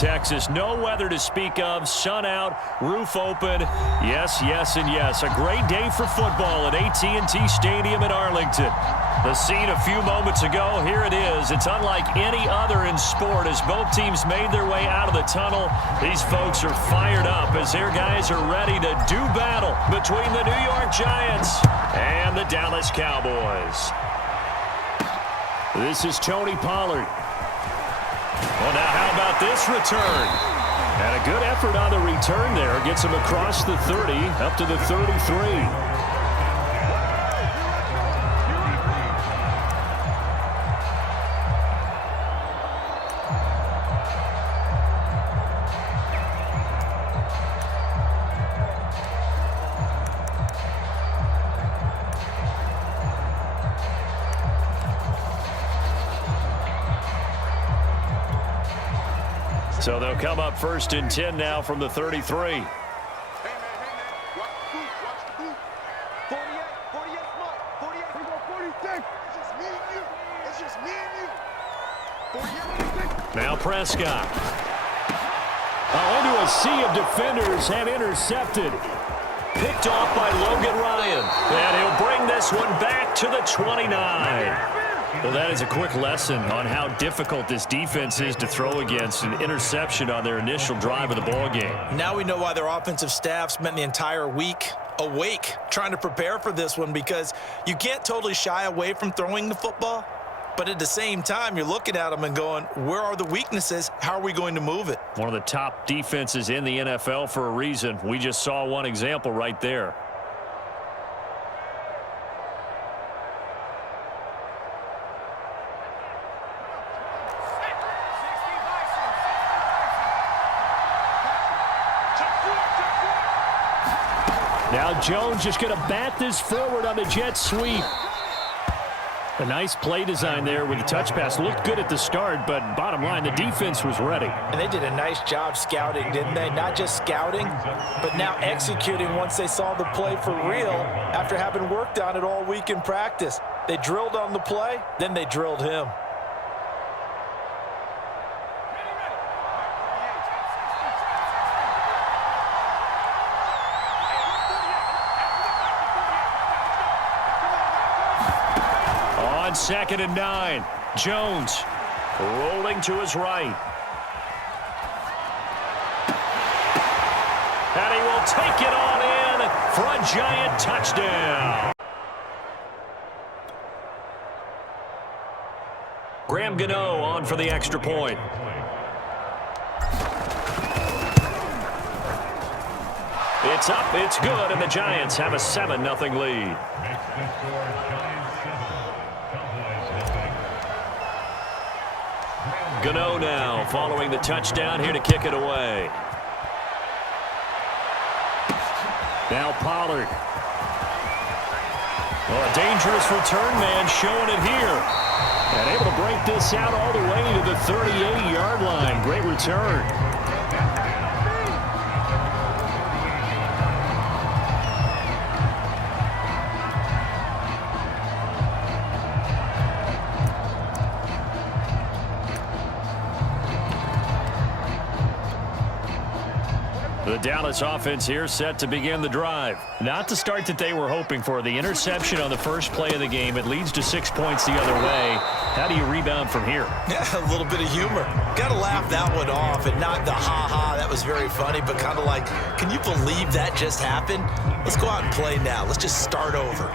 Texas. No weather to speak of. Sun out, roof open. Yes, yes, and yes. A great day for football at AT&T Stadium in Arlington. The scene a few moments ago, here it is. It's unlike any other in sport as both teams made their way out of the tunnel. These folks are fired up as their guys are ready to do battle between the New York Giants and the Dallas Cowboys. This is Tony Pollard. Well, now how about this return? And a good effort on the return there. Gets him across the 30, up to the 33. So they'll come up 1st and 10 now from the 33. Now Prescott. Into a sea of defenders and intercepted. Picked off by Logan Ryan. And he'll bring this one back to the 29. Well, that is a quick lesson on how difficult this defense is to throw against. An interception on their initial drive of the ball game. Now we know why their offensive staff spent the entire week awake trying to prepare for this one, because you can't totally shy away from throwing the football. But at the same time, you're looking at them and going, where are the weaknesses? How are we going to move it? One of the top defenses in the NFL for a reason. We just saw one example right there. Now Jones just going to bat this forward on the jet sweep. A nice play design there with the touch pass. Looked good at the start, but bottom line, the defense was ready. And they did a nice job scouting, didn't they? Not just scouting, but now executing once they saw the play for real after having worked on it all week in practice. They drilled on the play, then they drilled him. On 2nd and 9, Jones rolling to his right. And he will take it on in for a giant touchdown. Graham Gano on for the extra point. It's up, it's good, and the Giants have a 7-0 lead. Gano now following the touchdown here to kick it away. Now Pollard. Well, a dangerous return man showing it here. And able to break this out all the way to the 38-yard line. Great return. The Dallas offense here set to begin the drive. Not the start that they were hoping for. The interception on the first play of the game. It leads to 6 points the other way. How do you rebound from here? Yeah, a little bit of humor. Got to laugh that one off, and not the ha-ha, that was very funny, but kind of like, can you believe that just happened? Let's go out and play now. Let's just start over.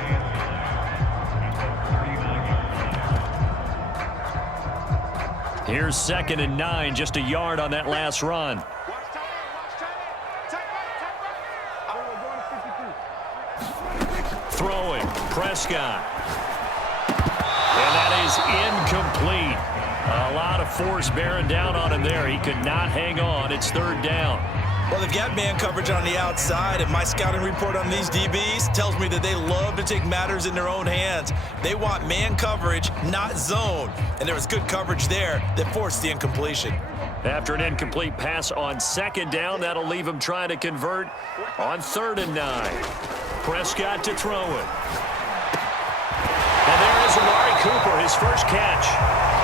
Here's 2nd and 9, just a yard on that last run. Throwing, Prescott. And that is incomplete. A lot of force bearing down on him there. He could not hang on. It's 3rd down. Well, they've got man coverage on the outside, and my scouting report on these DBs tells me that they love to take matters in their own hands. They want man coverage, not zone. And there was good coverage there that forced the incompletion. After an incomplete pass on 2nd down, that'll leave him trying to convert on 3rd and 9. Prescott to throw it. And there is Here's Amari Cooper, his first catch.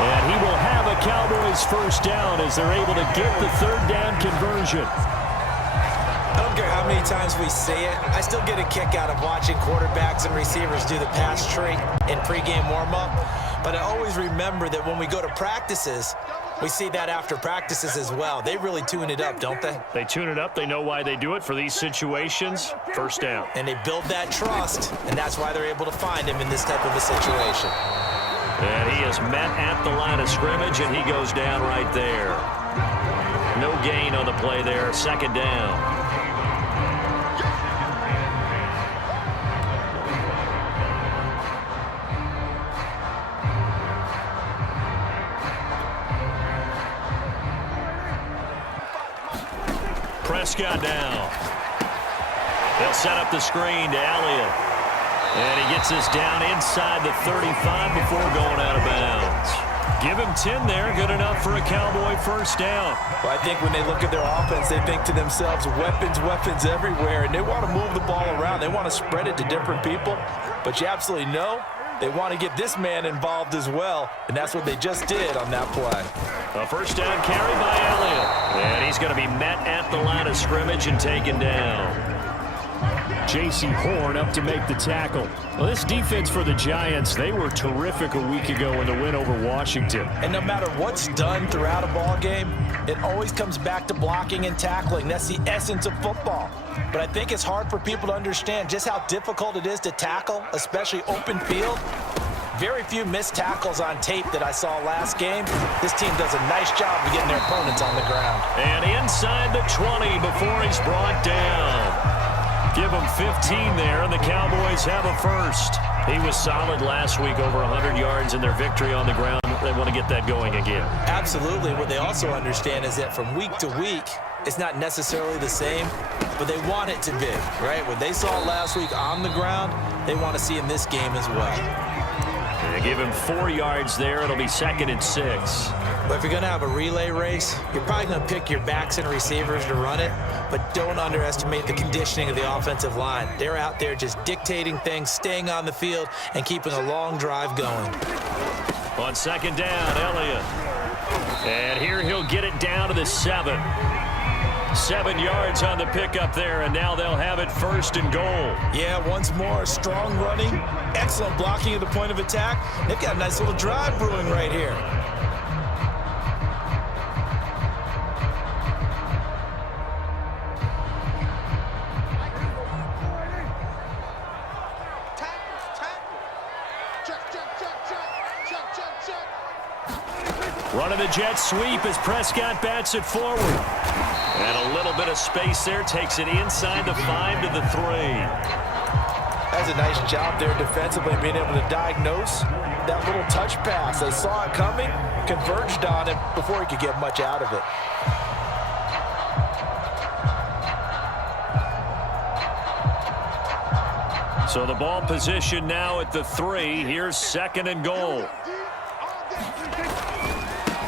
And he will have a Cowboys first down as they're able to get the third down conversion. I don't care how many times we say it, I still get a kick out of watching quarterbacks and receivers do the pass tree in pregame warm-up. But I always remember that when we go to practices, we see that after practices as well. They really tune it up, don't they? They tune it up. They know why they do it for these situations. First down. And they build that trust, and that's why they're able to find him in this type of a situation. And he is met at the line of scrimmage, and he goes down right there. No gain on the play there. Second down. Prescott now. They'll set up the screen to Elliott. And he gets this down inside the 35 before going out of bounds. Give him 10 there. Good enough for a Cowboy first down. Well, I think when they look at their offense, they think to themselves, weapons, weapons everywhere. And they want to move the ball around. They want to spread it to different people. But you absolutely know they want to get this man involved as well. And that's what they just did on that play. A first down carry by Elliott. And he's going to be met at the line of scrimmage and taken down. J.C. Horn up to make the tackle. Well, this defense for the Giants, they were terrific a week ago in the win over Washington. And no matter what's done throughout a ball game, it always comes back to blocking and tackling. That's the essence of football. But I think it's hard for people to understand just how difficult it is to tackle, especially open field. Very few missed tackles on tape that I saw last game. This team does a nice job of getting their opponents on the ground. And inside the 20 before he's brought down. Give him 15 there, and the Cowboys have a first. He was solid last week, over 100 yards in their victory on the ground. They want to get that going again. Absolutely. What they also understand is that from week to week, it's not necessarily the same, but they want it to be, right? What they saw last week on the ground, they want to see in this game as well. They give him 4 yards there. It'll be 2nd and 6. But if you're going to have a relay race, you're probably going to pick your backs and receivers to run it, but don't underestimate the conditioning of the offensive line. They're out there just dictating things, staying on the field, and keeping a long drive going. On second down, Elliott. And here he'll get it down to the 7. 7 yards on the pickup there, and now they'll have it 1st and goal. Yeah, once more, strong running, excellent blocking at the point of attack. They've got a nice little drive brewing right here. Running the jet sweep as Prescott bats it forward. And a little bit of space there, takes it inside the 5 to the 3. That's a nice job there defensively, being able to diagnose that little touch pass. They saw it coming, converged on it before he could get much out of it. So the ball position now at the 3. Here's 2nd and goal.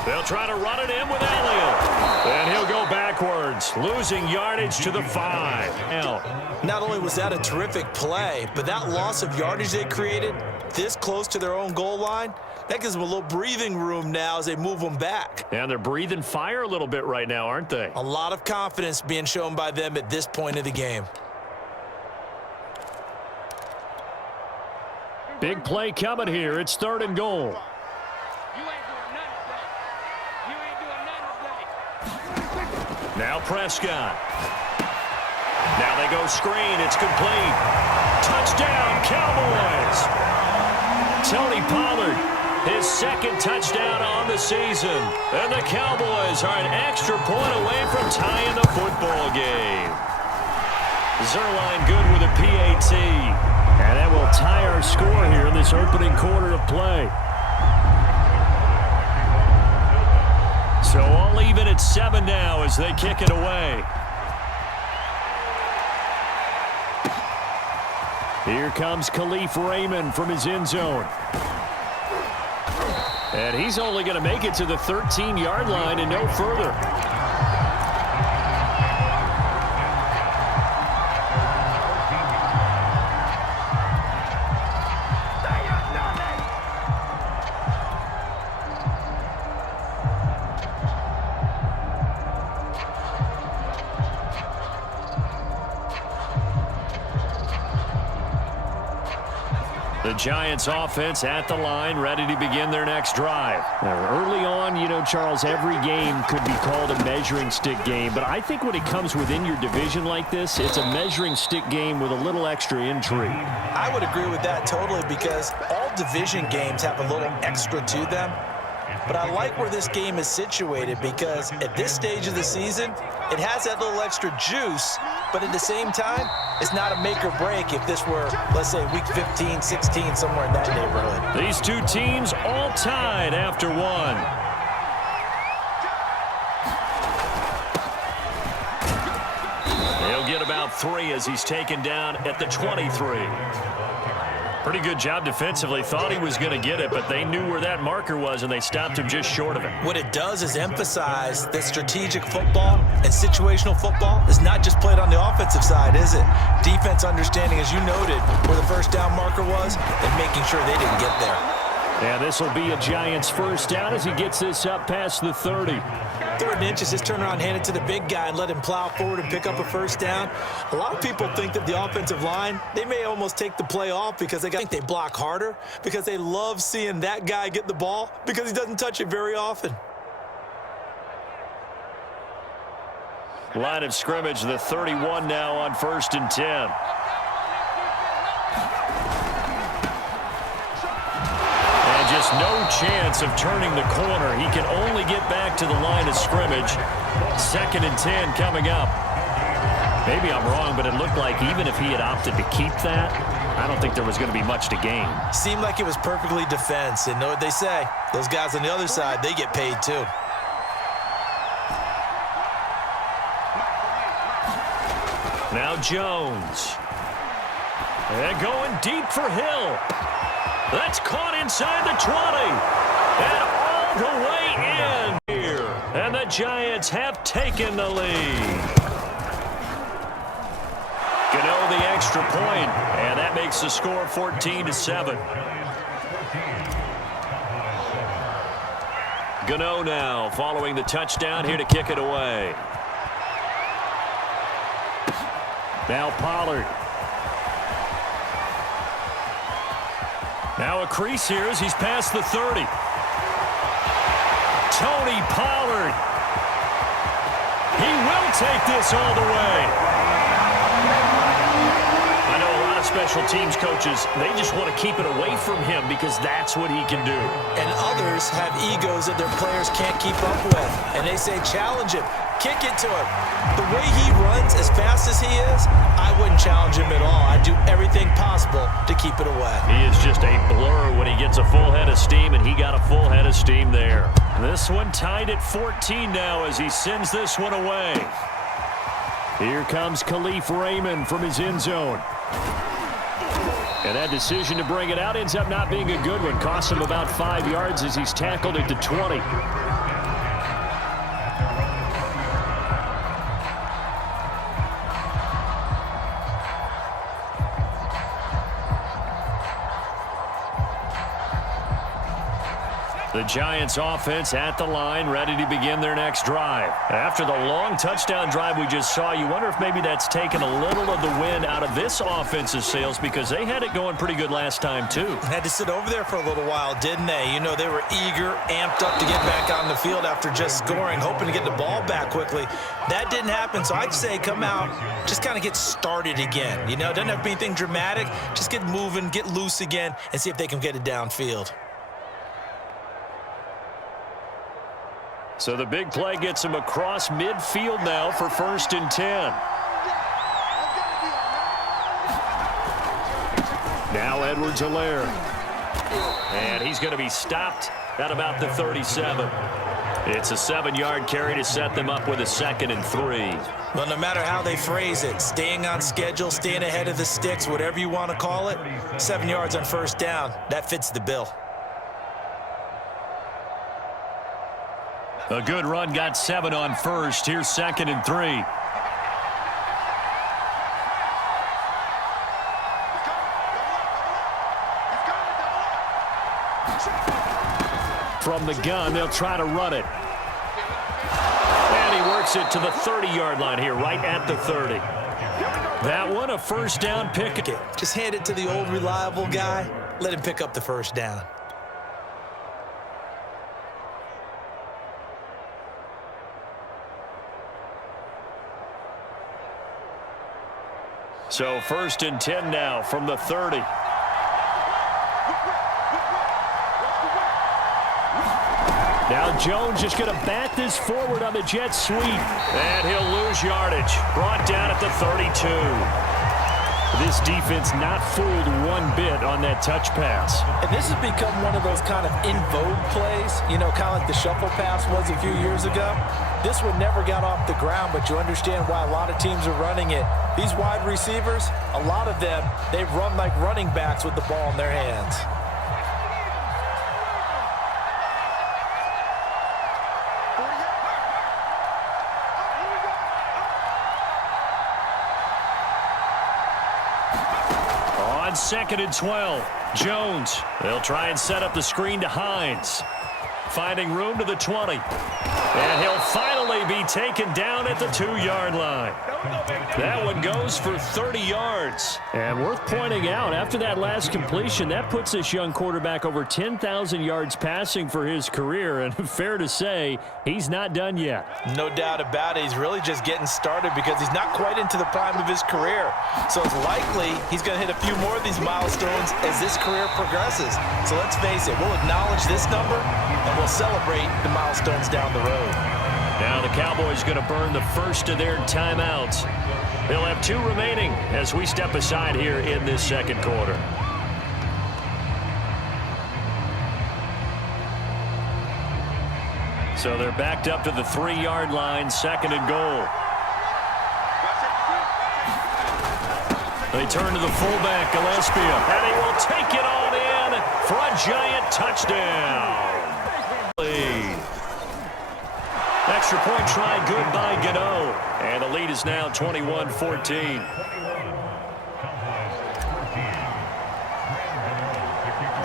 They'll try to run it in with Elliott. And he'll go backwards, losing yardage to the 5. Not only was that a terrific play, but that loss of yardage they created this close to their own goal line, that gives them a little breathing room now as they move them back. And they're breathing fire a little bit right now, aren't they? A lot of confidence being shown by them at this point of the game. Big play coming here. It's 3rd and goal. Now Prescott. Now they go screen. It's complete. Touchdown, Cowboys. Tony Pollard, his 2nd touchdown on the season. And the Cowboys are an extra point away from tying the football game. Zerline good with a PAT. And that will tie our score here in this opening quarter of play. So all even at 7 now as they kick it away. Here comes Khalif Raymond from his end zone. And he's only going to make it to the 13-yard line and no further. The Giants offense at the line, ready to begin their next drive. Now, early on, you know, Charles, every game could be called a measuring stick game, but I think when it comes within your division like this, it's a measuring stick game with a little extra intrigue. I would agree with that totally because all division games have a little extra to them. But I like where this game is situated because at this stage of the season, it has that little extra juice, but at the same time, it's not a make or break if this were, let's say, week 15, 16, somewhere in that neighborhood. These two teams all tied after one. He'll get about 3 as he's taken down at the 23. Pretty good job defensively. Thought he was going to get it, but they knew where that marker was, and they stopped him just short of it. What it does is emphasize that strategic football and situational football is not just played on the offensive side, is it? Defense understanding, as you noted, where the first down marker was and making sure they didn't get there. Yeah, this will be a Giants first down as he gets this up past the 30. 3rd and inches, just turn around, hand it to the big guy, and let him plow forward and pick up a first down. A lot of people think that the offensive line, they may almost take the play off because they think they block harder, because they love seeing that guy get the ball because he doesn't touch it very often. Line of scrimmage, the 31 now on 1st and 10. Just no chance of turning the corner. He can only get back to the line of scrimmage. 2nd and 10 coming up. Maybe I'm wrong, but it looked like even if he had opted to keep that, I don't think there was going to be much to gain. Seemed like it was perfectly defense. And know what they say? Those guys on the other side, they get paid too. Now Jones. And going deep for Hill. That's caught inside the 20. And all the way in here. And the Giants have taken the lead. Gano the extra point, and that makes the score 14-7. Gano now following the touchdown here to kick it away. Now Pollard. Now a crease here as he's past the 30. Tony Pollard. He will take this all the way. I know a lot of special teams coaches, they just want to keep it away from him because that's what he can do. And others have egos that their players can't keep up with. And they say, challenge him. Kick it to him. The way he runs as fast as he is, I wouldn't challenge him at all. I'd do everything possible to keep it away. He is just a blur when he gets a full head of steam, and he got a full head of steam there. This one tied at 14 now as he sends this one away. Here comes Khalif Raymond from his end zone. And that decision to bring it out ends up not being a good one. Costs him about 5 yards as he's tackled at the 20. The Giants offense at the line, ready to begin their next drive. After the long touchdown drive we just saw, you wonder if maybe that's taken a little of the wind out of this offensive sails because they had it going pretty good last time too. Had to sit over there for a little while, didn't they? You know, they were eager, amped up to get back on the field after just scoring, hoping to get the ball back quickly. That didn't happen, so I'd say come out, just kind of get started again. You know, it doesn't have to be anything dramatic. Just get moving, get loose again, and see if they can get it downfield. So the big play gets him across midfield now for 1st and 10. Now Edwards-Helaire. And he's going to be stopped at about the 37. It's a 7-yard carry to set them up with a 2nd and 3. Well, no matter how they phrase it, staying on schedule, staying ahead of the sticks, whatever you want to call it, 7 yards on 1st down, that fits the bill. A good run, got 7 on 1st. Here's 2nd and 3. From the gun, they'll try to run it. And he works it to the 30-yard line here, right at the 30. That one, a 1st down pick. Just hand it to the old reliable guy. let him pick up the first down. So 1st and 10 now from the 30. Now Jones just going to bat this forward on the jet sweep. And he'll lose yardage. Brought down at the 32. This defense not fooled one bit on that touch pass. And this has become one of those kind of in vogue plays, you know, kind of like the shuffle pass was a few years ago. This one never got off the ground, but you understand why a lot of teams are running it. These wide receivers, a lot of them, they run like running backs with the ball in their hands. On 2nd and 12, Jones. They'll try and set up the screen to Hines. Finding room to the 20. And he'll finally be taken down at the 2-yard line. That one goes for 30 yards. And worth pointing out, after that last completion, that puts this young quarterback over 10,000 yards passing for his career. And fair to say, he's not done yet. No doubt about it. He's really just getting started because he's not quite into the prime of his career. So it's likely he's going to hit a few more of these milestones as this career progresses. So let's face it, we'll acknowledge this number and we'll celebrate the milestones down the road. Now the Cowboys going to burn the first of their timeouts. They'll have 2 remaining as we step aside here in this second quarter. So they're backed up to the 3-yard line, 2nd and goal. They turn to the fullback, Gillespie, and he will take it on in for a giant touchdown. Extra point try good by Gano. And the lead is now 21-14.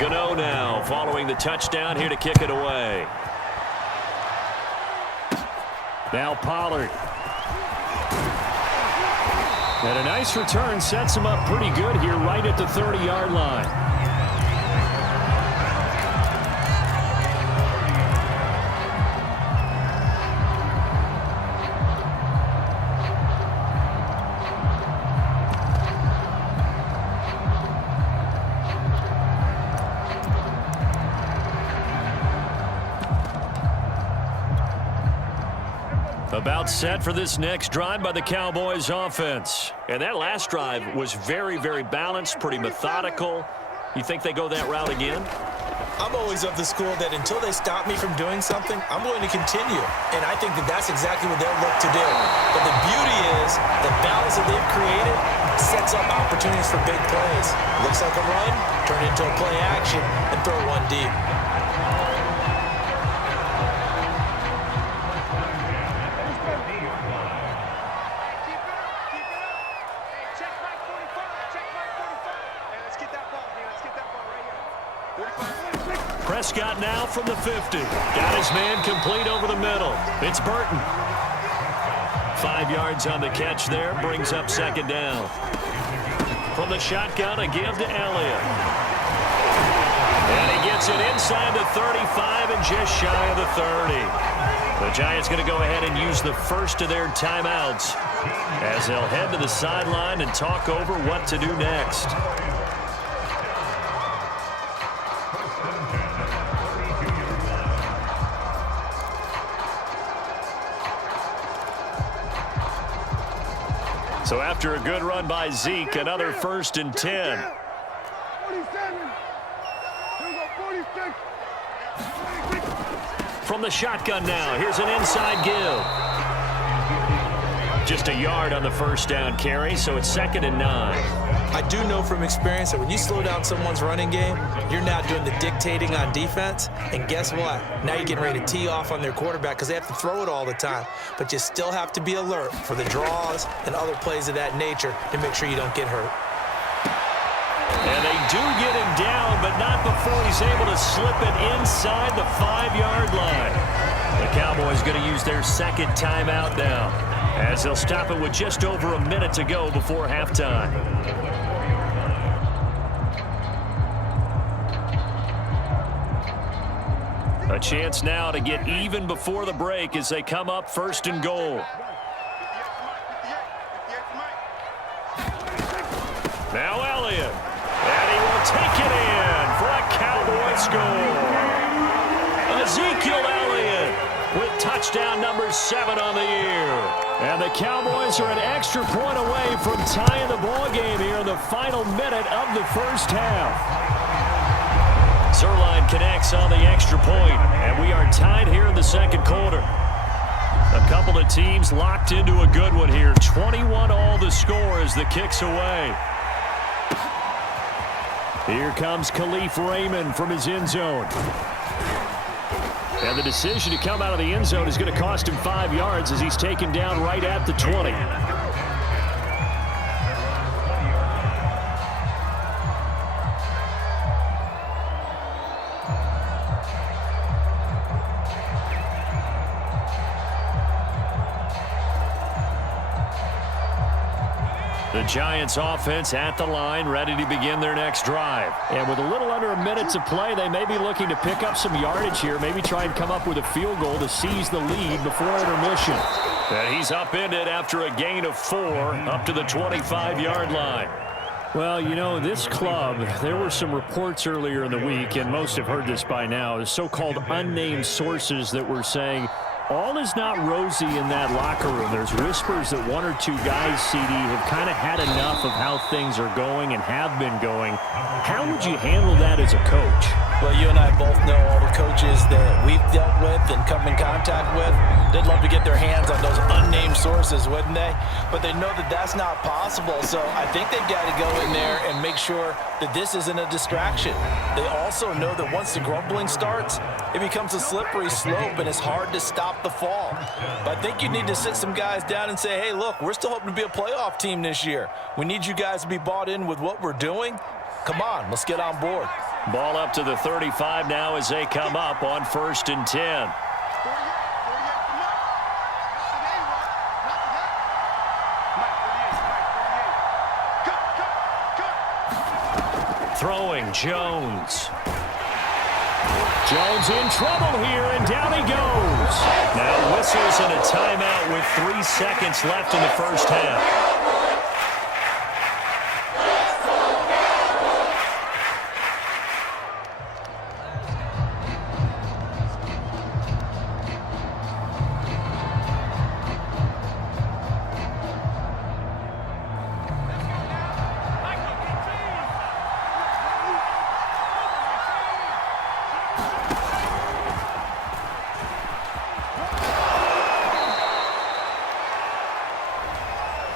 Gano now following the touchdown here to kick it away. Now Pollard. And a nice return sets him up pretty good here right at the 30-yard line. About set for this next drive by the Cowboys offense. And that last drive was very, very balanced, pretty methodical. You think they go that route again? I'm always of the school that until they stop me from doing something, I'm going to continue. And I think that that's exactly what they'll look to do. But the beauty is the balance that they've created sets up opportunities for big plays. Looks like a run, turn it into a play action, and throw one deep. Prescott now from the 50. Got his man complete over the middle. It's Burton. 5 yards on the catch there. Brings up 2nd down. From the shotgun, a give to Elliott. And he gets it inside the 35 and just shy of the 30. The Giants going to go ahead and use the first of their timeouts as they'll head to the sideline and talk over what to do next. So after a good run by Zeke, another 1st and 10. 47. From the shotgun now, here's an inside give. Just a yard on the first down carry, so it's 2nd and 9. I do know from experience that when you slow down someone's running game, you're now doing the dictating on defense. And guess what? Now you're getting ready to tee off on their quarterback because they have to throw it all the time. But you still have to be alert for the draws and other plays of that nature to make sure you don't get hurt. And they do get him down, but not before he's able to slip it inside the 5-yard line. The Cowboys going to use their 2nd timeout now, as they'll stop it with just over a minute to go before halftime. A chance now to get even before the break as they come up 1st and goal. Now Elliott. And he will take it in for a Cowboy score. Ezekiel Elliott with touchdown number 7 on the year. And the Cowboys are an extra point away from tying the ball game here in the final minute of the first half. Zerline connects on the extra point, and we are tied here in the second quarter. A couple of teams locked into a good one here. 21 all the score as the kick's away. Here comes Khalif Raymond from his end zone. And the decision to come out of the end zone is going to cost him 5 yards as he's taken down right at the 20. The Giants offense at the line, ready to begin their next drive. And with a little under a minute to play, they may be looking to pick up some yardage here, maybe try and come up with a field goal to seize the lead before intermission. And he's upended after a gain of 4 up to the 25-yard line. Well, you know, this club, there were some reports earlier in the week, and most have heard this by now, the so-called unnamed sources that were saying all is not rosy in that locker room. There's whispers that 1 or 2 guys, CD, have kind of had enough of how things are going and have been going. How would you handle that as a coach? Well, you and I both know all the coaches that we've dealt with and come in contact with. They'd love to get their hands on those unnamed sources, wouldn't they? But they know that that's not possible, so I think they've got to go in there and make sure that this isn't a distraction. They also know that once the grumbling starts, it becomes a slippery slope, and it's hard to stop the fall. But I think you need to sit some guys down and say, hey, look, we're still hoping to be a playoff team this year. We need you guys to be bought in with what we're doing. Come on, let's get on board. Ball up to the 35 now as they come up on 1st and 10. Throwing, Jones. Jones in trouble here, and down he goes. Now whistles and a timeout with 3 seconds left in the first half.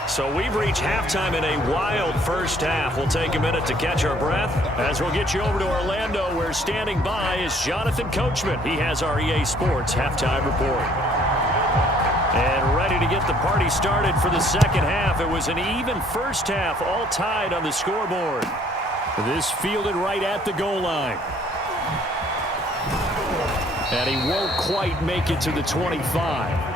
So we've reached halftime in a wild first half. We'll take a minute to catch our breath as we'll get you over to Orlando, where standing by is Jonathan Coachman. He has our EA Sports halftime report. And ready to get the party started for the second half. It was an even first half, all tied on the scoreboard. This fielded right at the goal line. And he won't quite make it to the 25.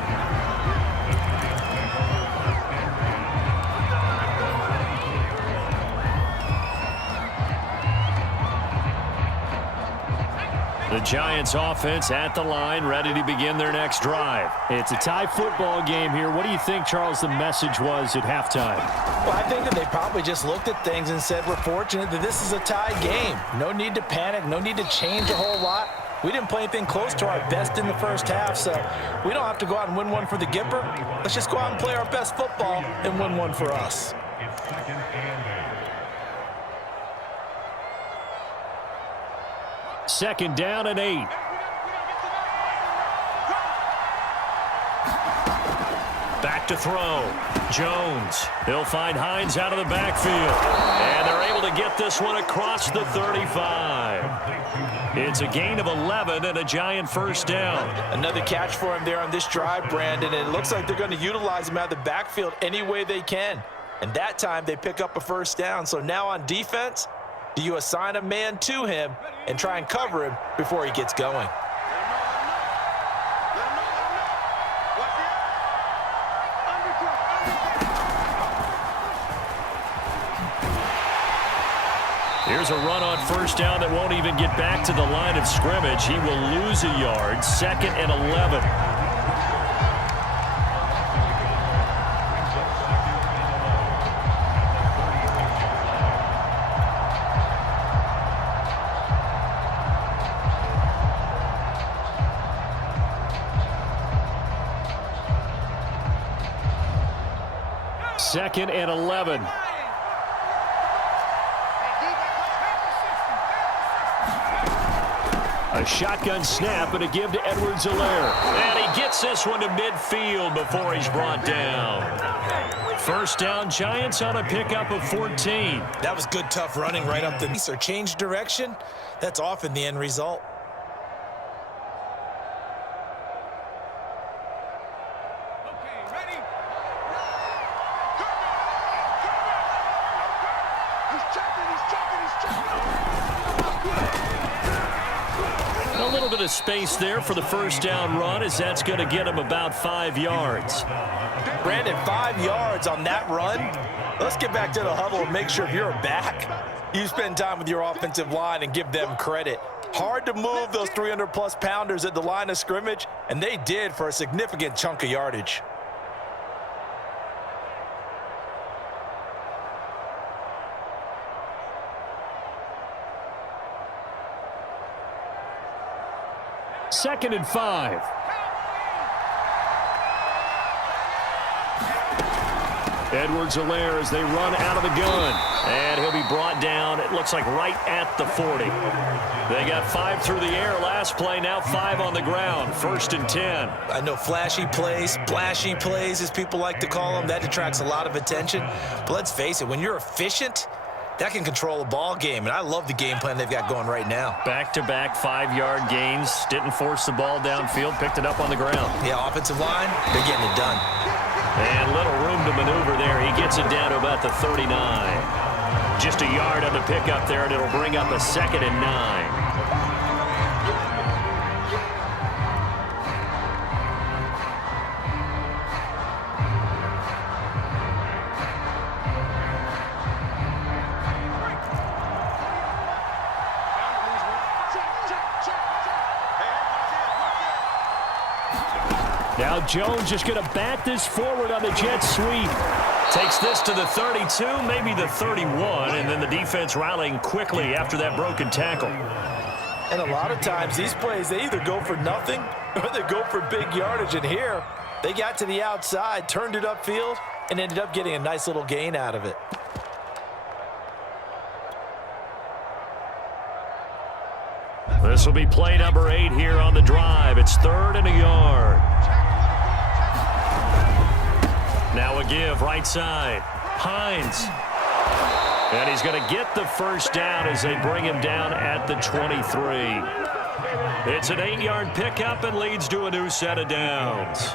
The Giants offense at the line, ready to begin their next drive. It's a tie football game here. What do you think, Charles, the message was at halftime? Well, I think that they probably just looked at things and said, we're fortunate that this is a tie game. No need to panic, no need to change a whole lot. We didn't play anything close to our best in the first half, so we don't have to go out and win one for the Gipper. Let's just go out and play our best football and win one for us. Second down and 8. Back to throw. Jones. They'll find Hines out of the backfield. And they're able to get this one across the 35. It's a gain of 11 and a Giant first down. Another catch for him there on this drive, Brandon. And it looks like they're going to utilize him out of the backfield any way they can. And that time they pick up a first down. So now on defense, do you assign a man to him and try and cover him before he gets going? Here's a run on first down that won't even get back to the line of scrimmage. He will lose a yard. 2nd and 11. Second and 11. A shotgun snap and a give to Edwards-Helaire. And he gets this one to midfield before he's brought down. First down, Giants on a pickup of 14. That was good, tough running right up the knees or change direction. That's often the end result. A little bit of space there for the first down run, as that's going to get him about 5 yards. Brandon, 5 yards on that run. Let's get back to the huddle and make sure if you're a back, you spend time with your offensive line and give them credit. Hard to move those 300-plus pounders at the line of scrimmage, and they did for a significant chunk of yardage. Second and 5. Edwards-Helaire as they run out of the gun. And he'll be brought down, it looks like right at the 40. They got 5 through the air last play, now 5 on the ground. 1st and 10. I know flashy plays, splashy plays, as people like to call them, that attracts a lot of attention. But let's face it, when you're efficient, that can control a ball game, and I love the game plan they've got going right now. Back-to-back 5-yard gains. Didn't force the ball downfield, picked it up on the ground. Yeah, offensive line, they're getting it done. And little room to maneuver there. He gets it down to about the 39. Just a yard on the pickup there, and it'll bring up a 2nd and 9. Now Jones just going to bat this forward on the jet sweep. Takes this to the 32, maybe the 31, and then the defense rallying quickly after that broken tackle. And a lot of times these plays, they either go for nothing or they go for big yardage. And here, they got to the outside, turned it upfield, and ended up getting a nice little gain out of it. This will be play number 8 here on the drive. It's 3rd and a yard. Now a give, right side. Hines. And he's going to get the first down as they bring him down at the 23. It's an 8-yard pickup and leads to a new set of downs.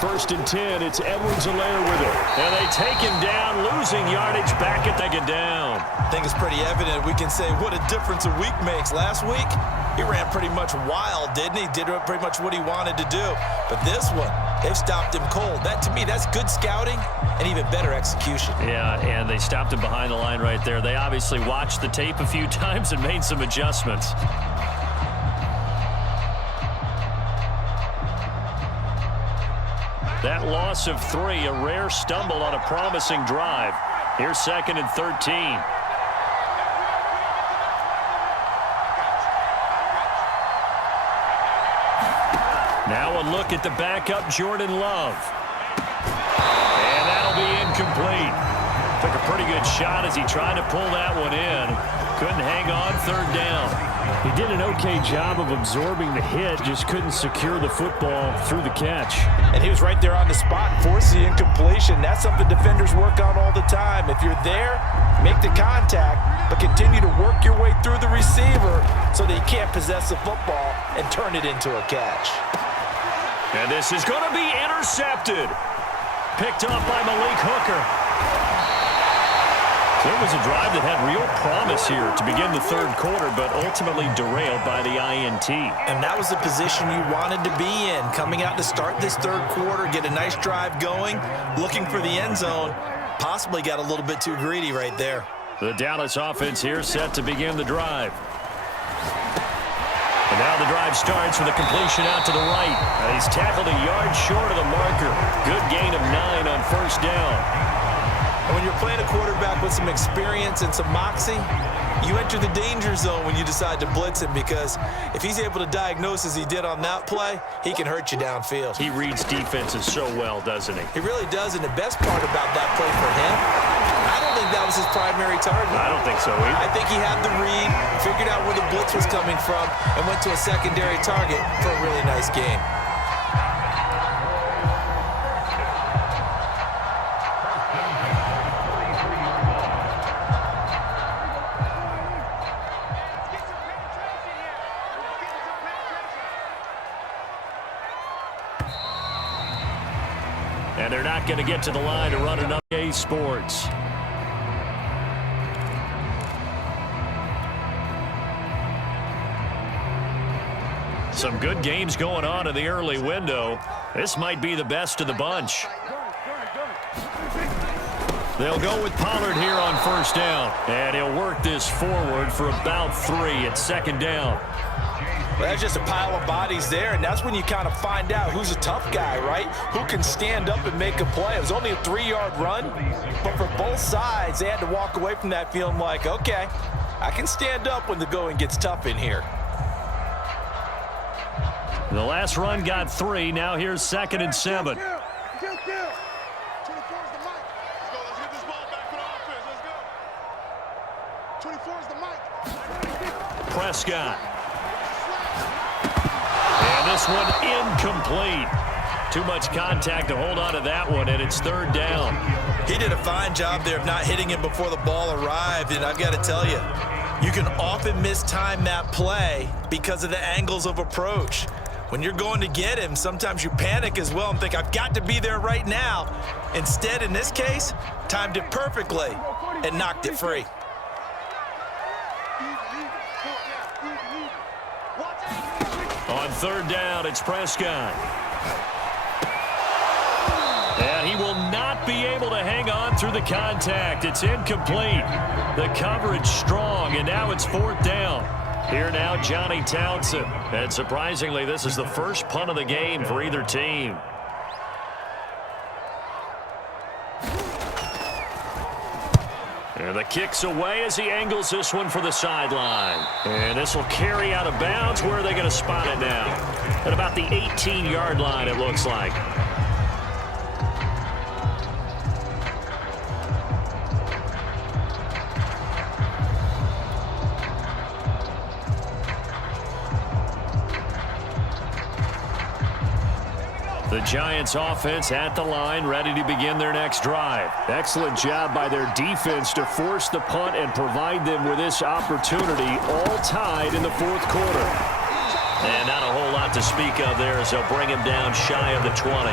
First and 10, it's Edwards-Helaire with it. And they take him down, losing yardage back at the down. I think it's pretty evident. We can say what a difference a week makes. Last week, he ran pretty much wild, didn't he? Did pretty much what he wanted to do. But this one, they've stopped him cold. That, to me, that's good scouting and even better execution. Yeah, and they stopped him behind the line right there. They obviously watched the tape a few times and made some adjustments. That loss of 3, a rare stumble on a promising drive. Here's 2nd and 13. Now a look at the backup, Jordan Love. And that'll be incomplete. Took a pretty good shot as he tried to pull that one in. Couldn't hang on, 3rd down. He did an okay job of absorbing the hit, just couldn't secure the football through the catch. And he was right there on the spot and forced the incompletion. That's something defenders work on all the time. If you're there, make the contact, but continue to work your way through the receiver so that he can't possess the football and turn it into a catch. And this is going to be intercepted. Picked up by Malik Hooker. There was a drive that had real promise here to begin the third quarter, but ultimately derailed by the INT. And that was the position you wanted to be in, coming out to start this third quarter, get a nice drive going, looking for the end zone. Possibly got a little bit too greedy right there. The Dallas offense here set to begin the drive. And now the drive starts with a completion out to the right. And he's tackled a yard short of the marker. Good gain of 9 on first down. And when you're playing a quarterback with some experience and some moxie, you enter the danger zone when you decide to blitz him, because if he's able to diagnose as he did on that play, he can hurt you downfield. He reads defenses so well, doesn't he? He really does, and the best part about that play for him, I don't think that was his primary target. I don't think so either. I think he had the read, figured out where the blitz was coming from, and went to a secondary target for a really nice game. And they're not going to get to the line to run another EA Sports. Some good games going on in the early window. This might be the best of the bunch. They'll go with Pollard here on first down. And he'll work this forward for about 3 at second down. Well, that's just a pile of bodies there, and that's when you kind of find out who's a tough guy, right? Who can stand up and make a play. It was only a 3-yard run, but for both sides, they had to walk away from that feeling like, okay, I can stand up when the going gets tough in here. The last run got 3. Now here's 2nd and 7. Prescott. And this one incomplete. Too much contact to hold on to that one, and it's 3rd down. He did a fine job there of not hitting him before the ball arrived, and I've got to tell you, you can often mistime that play because of the angles of approach. When you're going to get him, sometimes you panic as well and think, I've got to be there right now. Instead, in this case, timed it perfectly and knocked it free. On 3rd down, it's Prescott. And he will not be able to hang on through the contact. It's incomplete. The coverage strong, and now it's 4th down. Here now, Johnny Townsend. And surprisingly, this is the first punt of the game for either team. And the kick's away as he angles this one for the sideline. And this will carry out of bounds. Where are they going to spot it now? At about the 18-yard line, it looks like. The Giants offense at the line, ready to begin their next drive. Excellent job by their defense to force the punt and provide them with this opportunity, all tied in the 4th quarter. And not a whole lot to speak of there as they'll bring him down shy of the 20.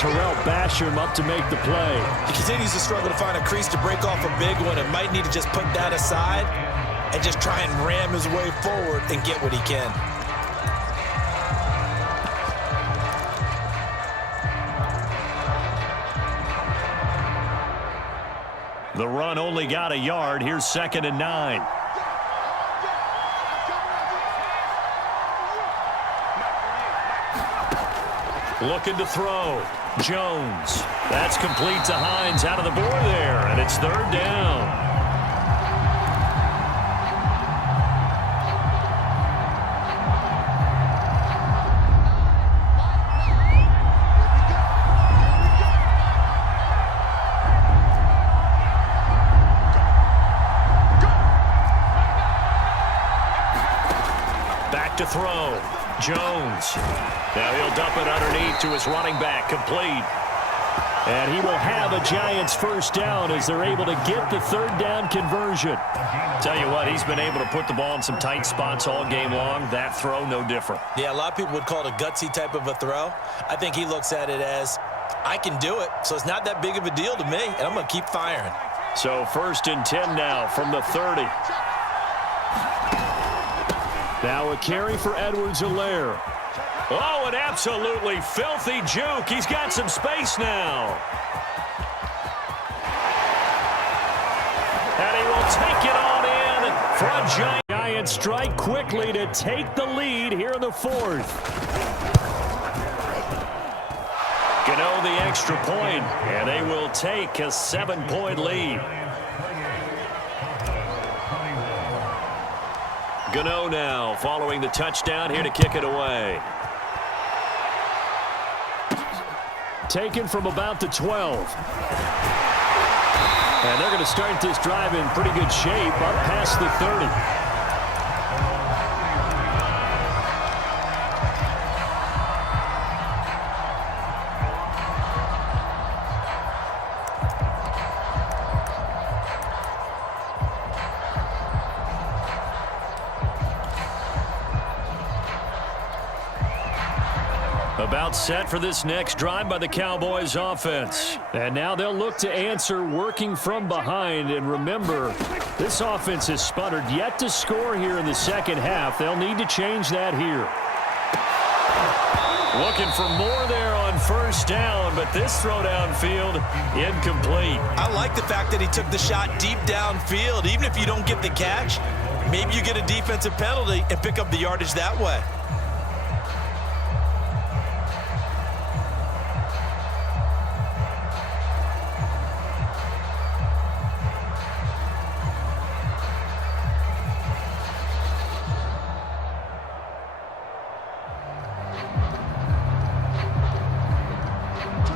Terrell Basham up to make the play. He continues to struggle to find a crease to break off a big one and might need to just put that aside and just try and ram his way forward and get what he can. The run only got a yard. Here's 2nd and 9. Looking to throw. Jones. That's complete to Hines out of the board there, and it's 3rd down. To throw. Jones. Now he'll dump it underneath to his running back. Complete. And he will have a Giants first down as they're able to get the 3rd down conversion. Tell you what, he's been able to put the ball in some tight spots all game long. That throw, no different. Yeah, a lot of people would call it a gutsy type of a throw. I think he looks at it as, I can do it, so it's not that big of a deal to me, and I'm going to keep firing. So 1st and 10 now from the 30. Now a carry for Edwards-Helaire. Oh, an absolutely filthy juke. He's got some space now. And he will take it on in for a Giants strike quickly to take the lead here in the 4th. Gano the extra point, and they will take a 7-point lead. Gano now following the touchdown here to kick it away. Taken from about the 12. And they're going to start this drive in pretty good shape up past the 30. About set for this next drive by the Cowboys offense. And now they'll look to answer working from behind. And remember, this offense has sputtered yet to score here in the second half. They'll need to change that here. Looking for more there on 1st down, but this throw downfield incomplete. I like the fact that he took the shot deep downfield. Even if you don't get the catch, maybe you get a defensive penalty and pick up the yardage that way.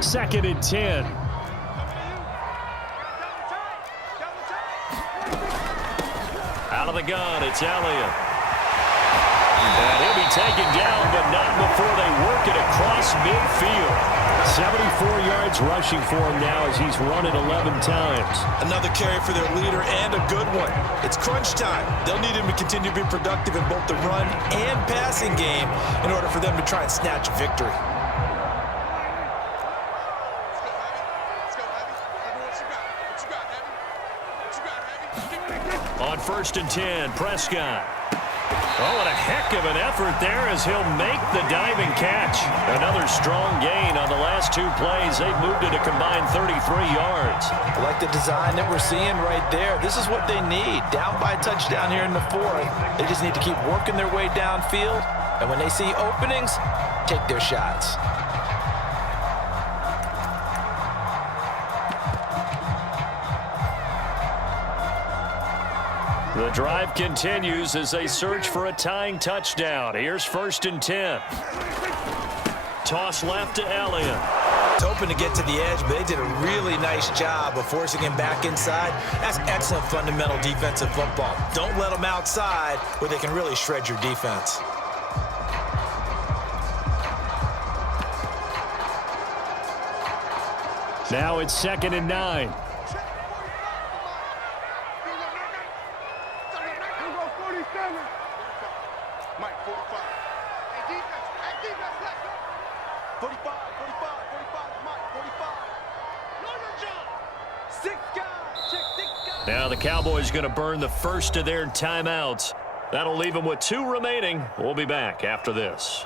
Second and 10. Out of the gun, it's Elliott. And he'll be taken down, but not before they work it across midfield. 74 yards rushing for him now as he's run it 11 times. Another carry for their leader and a good one. It's crunch time. They'll need him to continue to be productive in both the run and passing game in order for them to try and snatch a victory. On 1st and 10, Prescott. Oh, and a heck of an effort there as he'll make the diving catch. Another strong gain on the last 2 plays. They've moved it a combined 33 yards. I like the design that we're seeing right there. This is what they need. Down by a touchdown here in the 4th. They just need to keep working their way downfield. And when they see openings, take their shots. The drive continues as they search for a tying touchdown. Here's 1st and 10. Toss left to Elliott. Was hoping to get to the edge, but they did a really nice job of forcing him back inside. That's excellent fundamental defensive football. Don't let them outside where they can really shred your defense. Now it's 2nd and 9. Mike, 45. Hey, defense, let's go. 45, Mike, 45. Know your job. 6 guys, check 6 guys. Now the Cowboys going to burn the first of their timeouts. That'll leave them with 2 remaining. We'll be back after this.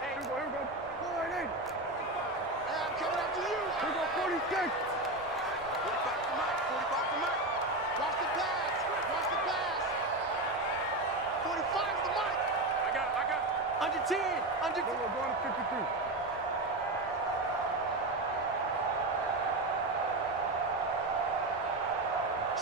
Hey, here we go. Go ahead, Hey, I'm coming after you. Here we go, 46. 45 to Mike, 45 to Mike. Watch the pass. 45 to Mike. I got it. Under 10. Under 10. We're going to 53.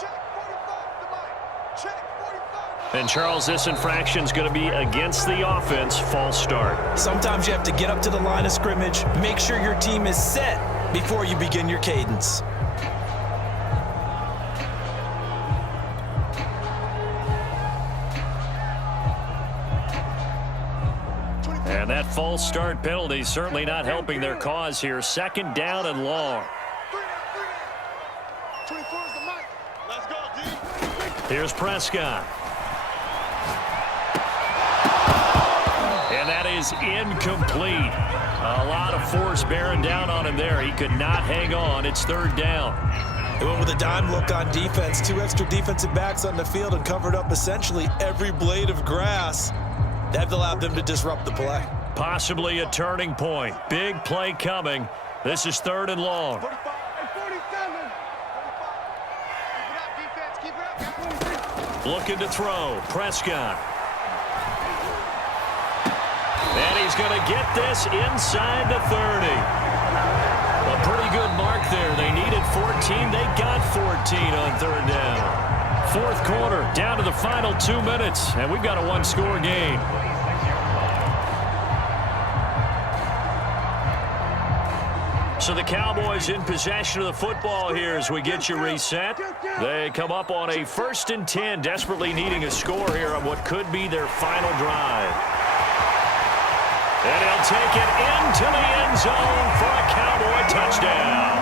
Check 45 to Mike. Check 45. And Charles, this infraction's going to be against the offense. False start. Sometimes you have to get up to the line of scrimmage, make sure your team is set before you begin your cadence. And that false start penalty certainly not helping their cause here. 2nd down and long. 24 is the mic. Let's go, D. Here's Prescott. And that is incomplete. A lot of force bearing down on him there. He could not hang on. It's third down. They went with a dime look on defense. 2 extra defensive backs on the field and covered up essentially every blade of grass. That allowed them to disrupt the play. Possibly a turning point. Big play coming. This is third and long. 45 and 47. 45. Keep it up, defense. Keep it up. Looking to throw. Prescott. And he's going to get this inside the 30. A pretty good mark there. They needed 14. They got 14 on third down. Fourth quarter, down to the final 2 minutes, and we've got a one-score game. So the Cowboys in possession of the football here as we get you reset. They come up on a 1st and 10, desperately needing a score here on what could be their final drive. And he'll take it into the end zone for a Cowboy touchdown.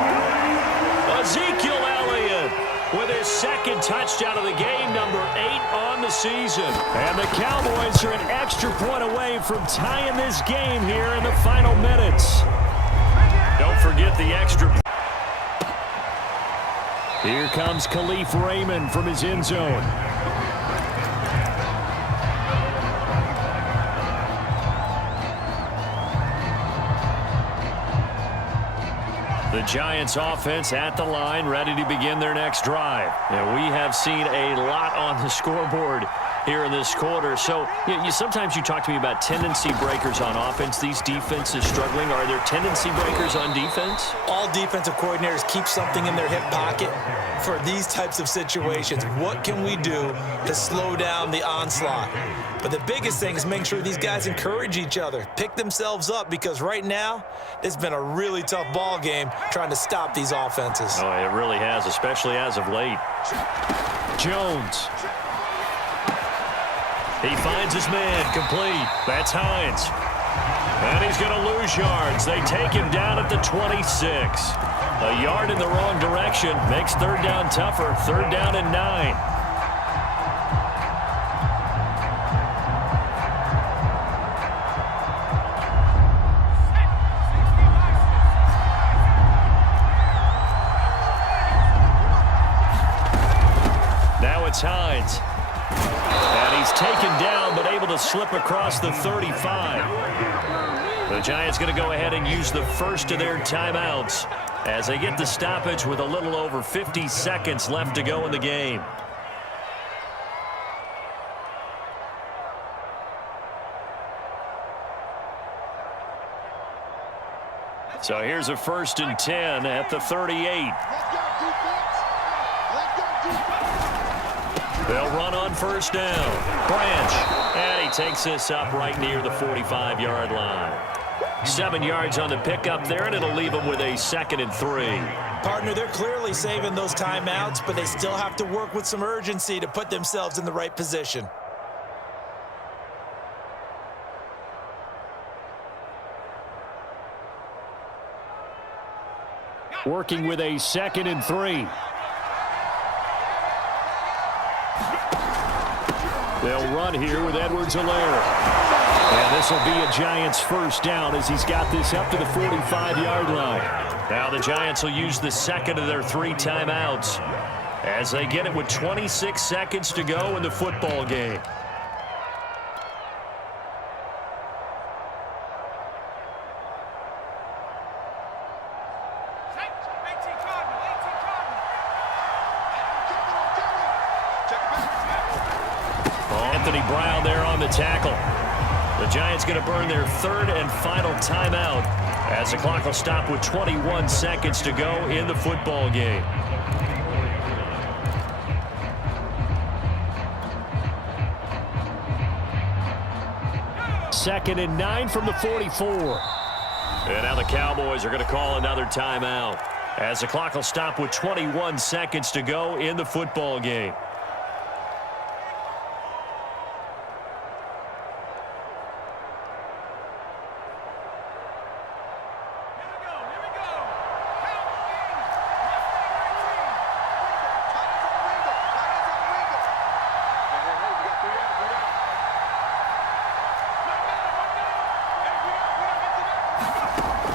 Ezekiel Elliott with his 2nd touchdown of the game, number 8 on the season. And the Cowboys are an extra point away from tying this game here in the final minutes. Don't forget the extra. Here comes Khalif Raymond from his end zone. The Giants offense at the line, ready to begin their next drive. And we have seen a lot on the scoreboard here in this quarter. So sometimes you talk to me about tendency breakers on offense. These defenses struggling. Are there tendency breakers on defense? All defensive coordinators keep something in their hip pocket for these types of situations. What can we do to slow down the onslaught? But the biggest thing is making sure these guys encourage each other, pick themselves up, because right now it's been a really tough ball game trying to stop these offenses. Oh, it really has, especially as of late. Jones. He finds his man, complete. That's Hines. And he's going to lose yards. They take him down at the 26. A yard in the wrong direction makes third down tougher. Third down and 9. Now it's Hines. And he's taken down, but able to slip across the 35. The Giants going to go ahead and use the first of their timeouts as they get the stoppage with a little over 50 seconds left to go in the game. So here's a 1st and 10 at the 38. Let's go, defense. Let's go, defense. They'll run on first down. Branch. And he takes this up right near the 45-yard line. 7 yards on the pickup there, and it'll leave them with a 2nd and 3. Partner, they're clearly saving those timeouts, but they still have to work with some urgency to put themselves in the right position. Working with a 2nd and 3. They'll run here with Edwards-Helaire. And this will be a Giants first down as he's got this up to the 45-yard line. Now the Giants will use the 2nd of their 3 timeouts as they get it with 26 seconds to go in the football game. Anthony Brown there on the tackle. The Giants going to burn their 3rd and final timeout as the clock will stop with 21 seconds to go in the football game. Second and 9 from the 44. And now the Cowboys are going to call another timeout as the clock will stop with 21 seconds to go in the football game.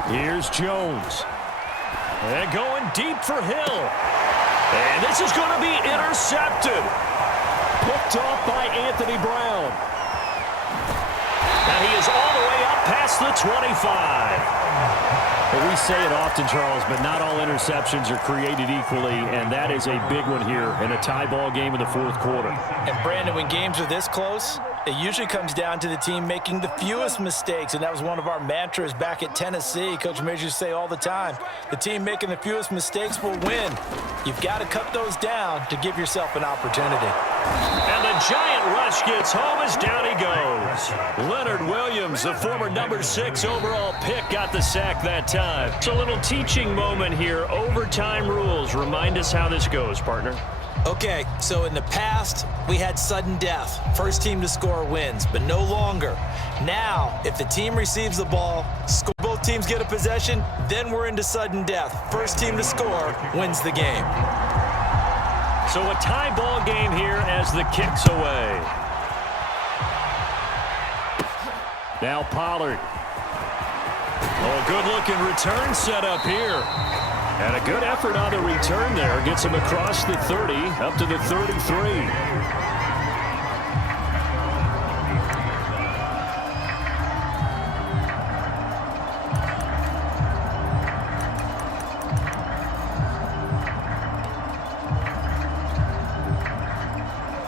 Here's Jones. And going deep for Hill. And this is going to be intercepted. Picked off by Anthony Brown. And he is all the way up past the 25. Well, we say it often, Charles, but not all interceptions are created equally, and that is a big one here in a tie ball game in the fourth quarter. And, Brandon, when games are this close, it usually comes down to the team making the fewest mistakes, and that was one of our mantras back at Tennessee. Coach Mears used to say all the time, the team making the fewest mistakes will win. You've got to cut those down to give yourself an opportunity. And the giant rush gets home as down he goes. Leonard Williams, the former number 6 overall pick, got the sack that time. It's a little teaching moment here. Overtime rules. Remind us how this goes, partner. Okay, so in the past, we had sudden death. First team to score wins, but no longer. Now, if the team receives the ball, both teams get a possession, then we're into sudden death. First team to score wins the game. So a tie ball game here as the kick's away. Now Pollard. Oh, good-looking return set up here. And a good effort on the return there. Gets him across the 30, up to the 33.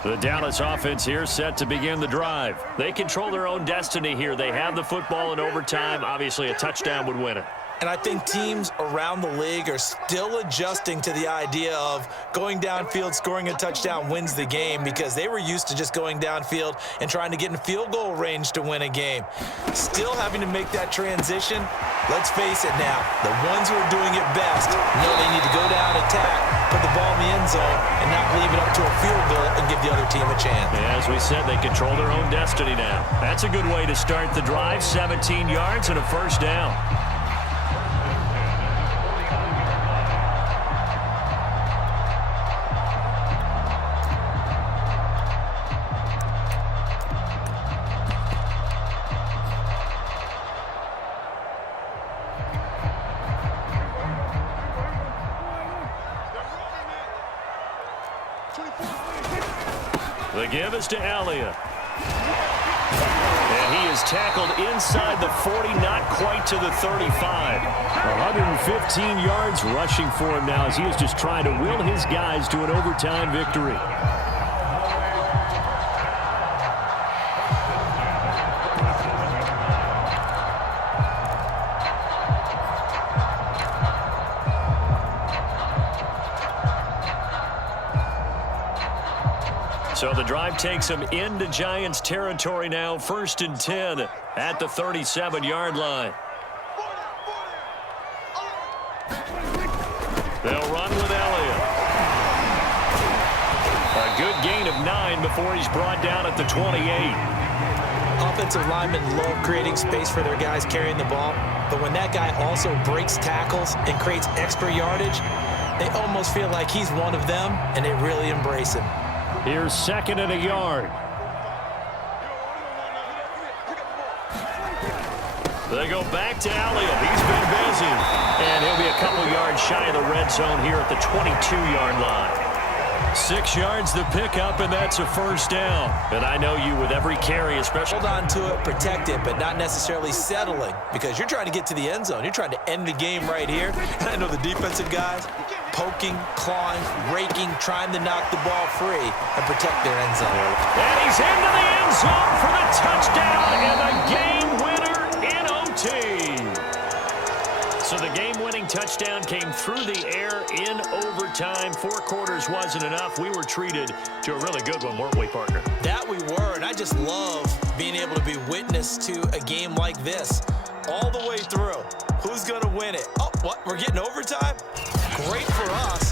The Dallas offense here set to begin the drive. They control their own destiny here. They have the football in overtime. Obviously, a touchdown would win it. And I think teams around the league are still adjusting to the idea of going downfield, scoring a touchdown wins the game, because they were used to just going downfield and trying to get in field goal range to win a game. Still having to make that transition. Let's face it now, the ones who are doing it best know they need to go down, attack, put the ball in the end zone, and not leave it up to a field goal and give the other team a chance. As we said, they control their own destiny now. That's a good way to start the drive. 17 yards and a first down. The give is to Elliott. And he is tackled inside the 40, not quite to the 35. 115 yards rushing for him now as he is just trying to will his guys to an overtime victory. So the drive takes him into Giants territory now. 1st and 10 at the 37-yard line. They'll run with Elliott. A good gain of 9 before he's brought down at the 28. Offensive linemen love creating space for their guys carrying the ball, but when that guy also breaks tackles and creates extra yardage, they almost feel like he's one of them, and they really embrace him. Here's 2nd and a yard. They go back to Elliott. He's been busy. And he'll be a couple yards shy of the red zone here at the 22-yard line. 6 yards the pickup, and that's a first down. And I know you with every carry, especially. Hold on to it, protect it, but not necessarily settling, because you're trying to get to the end zone. You're trying to end the game right here. And I know the defensive guys poking, clawing, raking, trying to knock the ball free and protect their end zone. And he's into the end zone for the touchdown and the game winner in OT. So the game-winning touchdown came through the air in overtime. 4 quarters wasn't enough. We were treated to a really good one, weren't we, partner? That we were, and I just love being able to be witness to a game like this all the way through. Who's going to win it? Oh, what? We're getting overtime? Great for us.